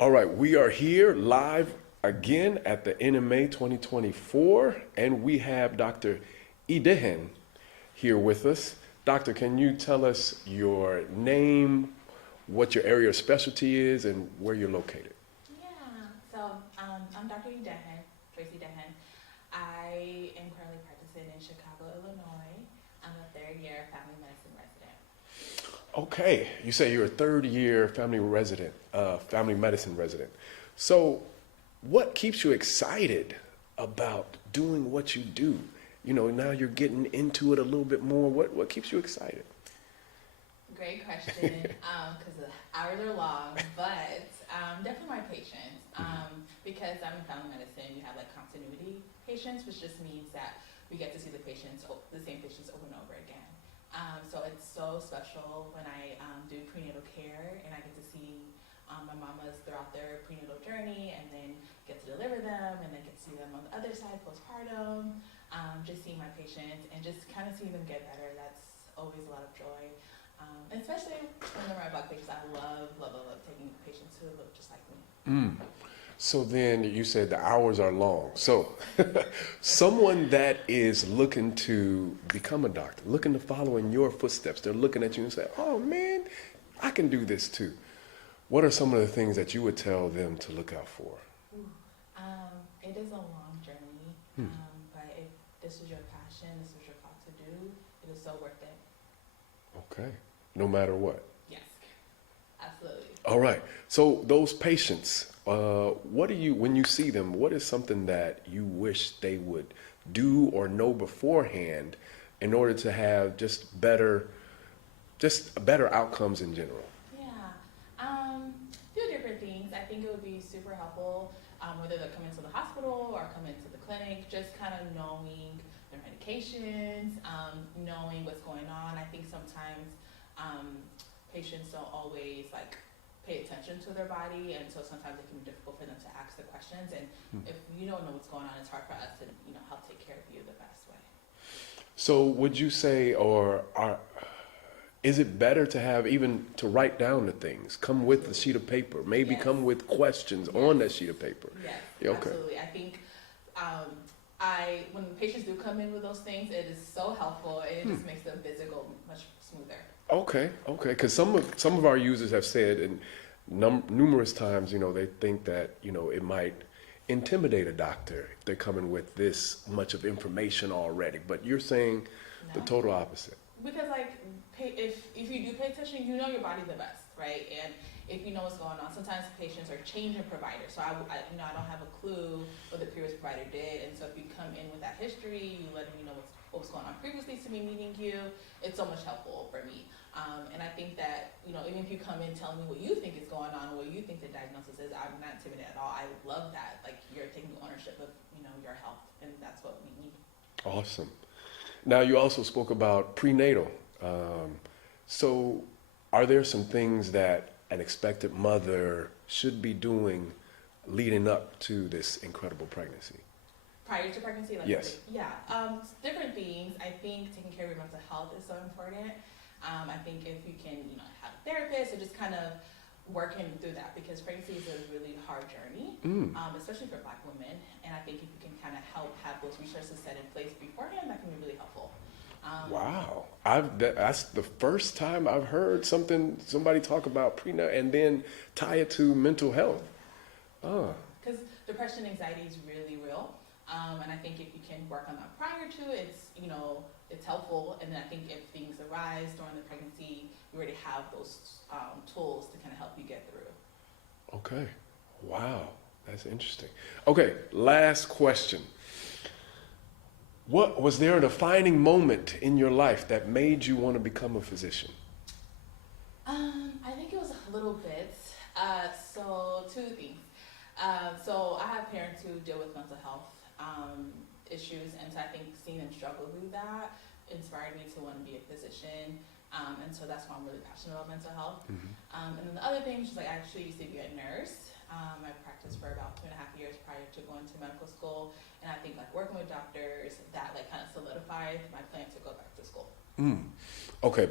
All right, we are here live again at the NMA 2024, and we have Dr. Idehem here with us. Doctor, can you tell us your name, what your area of specialty is, and where you're located? Yeah, I'm Dr. Idehem, Joyce Idehem. I am currently practicing in Chicago, Illinois. I'm a third-year family medicine resident. Okay, you say you're a third-year family medicine resident. So, what keeps you excited about doing what you do? You know, now you're getting into it a little bit more. What keeps you excited? Great question, because the hours are long, but definitely my patients. Because I'm in family medicine, you have like continuity patients, which just means that we get to see the same patients over and over again. So it's so special when I do prenatal care and I get to see my mamas throughout their prenatal journey and then get to deliver them and then get to see them on the other side postpartum. Just seeing my patients and just kind of seeing them get better, that's always a lot of joy. And especially when they're my Black patients, I love taking patients who look just like me. So then you said the hours are long. So someone that is looking to become a doctor, looking to follow in your footsteps, they're looking at you and say, oh man, I can do this too. What are some of the things that you would tell them to look out for? It is a long journey, but if this is your passion, this is your call to do, it is so worth it. Okay, no matter what. Yes, absolutely. All right, so those patients, when you see them, what is something that you wish they would do or know beforehand in order to have just better outcomes in general? Few different things. I think it would be super helpful, whether they're coming to the hospital or coming to the clinic, just kind of knowing their medications, knowing what's going on. I think sometimes patients don't always pay attention to their body, and so sometimes it can be difficult for them to ask the questions. And if you don't know what's going on, it's hard for us to help take care of you the best way. So would you say, is it better to have even to write down the things, come with a sheet of paper, maybe come with questions on that sheet of paper? Yes, okay. Absolutely. I think when patients do come in with those things, it is so helpful. It just makes the visit go much smoother. Okay, because some of our users have said, and numerous times, they think that it might intimidate a doctor if they're coming with this much of information already. But you're saying the total opposite. Because if you do pay attention, you know your body the best, right? And if you know what's going on, sometimes patients are changing providers. So I don't have a clue what the previous provider did, and so if you come in with that history, you letting me know what was going on previously to me meeting you, it's so much helpful for me. And I think that even if you come in telling me what you think is going on, what you think the diagnosis is, I'm not intimidated at all. I love that. You're taking ownership of your health, and that's what we need. Awesome. Now, you also spoke about prenatal. So are there some things that an expectant mother should be doing leading up to this incredible pregnancy? Prior to pregnancy? Yes. Yeah. Different things. I think taking care of your mental health is so important. I think if you can, have a therapist or just kind of working through that, because pregnancy is a really hard journey, especially for Black women. And I think if you can kind of help have those resources set in place beforehand, that can be really helpful. Wow, that's the first time I've heard somebody talk about prenatal and then tie it to mental health. Because depression and anxiety is really real, and I think if you can work on that prior to it, it's helpful. And then I think if things arise during the pregnancy, you already have those tools to kind of help you get through. Okay, wow, that's interesting. Okay, last question. What was there a defining moment in your life that made you want to become a physician? I think it was a little bit. So two things. So I have parents who deal with mental health issues, and so I think seeing them struggle through that inspired me to want to be a physician. And so that's why I'm really passionate about mental health. And then the other thing is I actually used to be a nurse. I practiced for about 2.5 years prior to going to medical school, and I think working with doctors, that kind of solidified my plan to go back to school. Okay,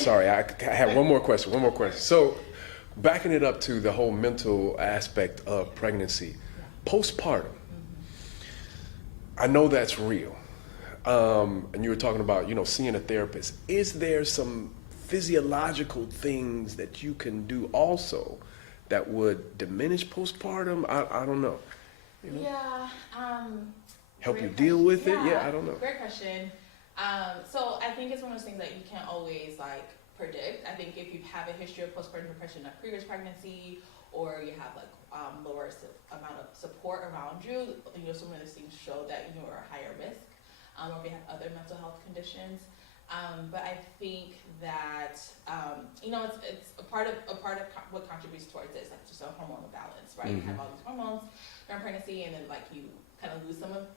sorry, I have one more question. So backing it up to the whole mental aspect of pregnancy, postpartum. I know that's real. And you were talking about, seeing a therapist. Is there some physiological things that you can do also that would diminish postpartum? I don't know. Yeah. Help you Great deal question. with it? Yeah, I don't know. Great question. So I think it's one of those things that you can't always predict. I think if you have a history of postpartum depression, a previous pregnancy, or you have lower amount of support around you, some of those things show that you are higher risk, or if you have other mental health conditions. But I think that it's a part of what contributes towards this, just a hormonal balance, right? You have all these hormones during pregnancy, and then you kind of lose some of.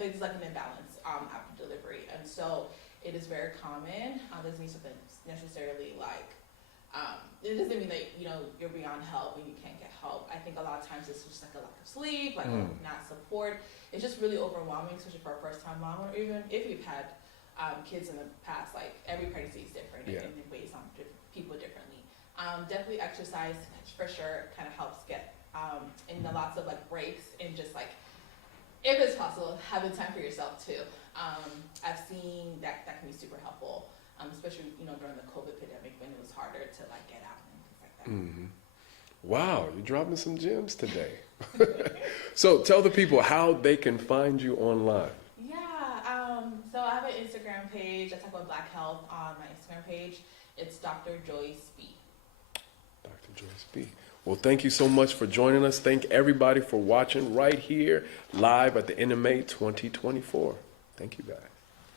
There's an imbalance after delivery, and so it is very common. Doesn't mean something necessarily it doesn't mean that you're beyond help and you can't get help. I think a lot of times it's just a lack of sleep, not support. It's just really overwhelming, especially for a first-time mom, or even if you've had kids in the past. Every pregnancy is different and it weighs on people differently. Definitely exercise for sure kind of helps get in lots of breaks and just if it's possible, having time for yourself too. I've seen that can be super helpful, especially during the COVID pandemic when it was harder to get out and things like that. Mm-hmm. Wow, you're dropping some gems today. So tell the people how they can find you online. Yeah, so I have an Instagram page. I talk about Black health on my Instagram page. It's Dr. Joyce B. Dr. Joyce B. Well, thank you so much for joining us. Thank everybody for watching right here live at the NMA 2024. Thank you, guys.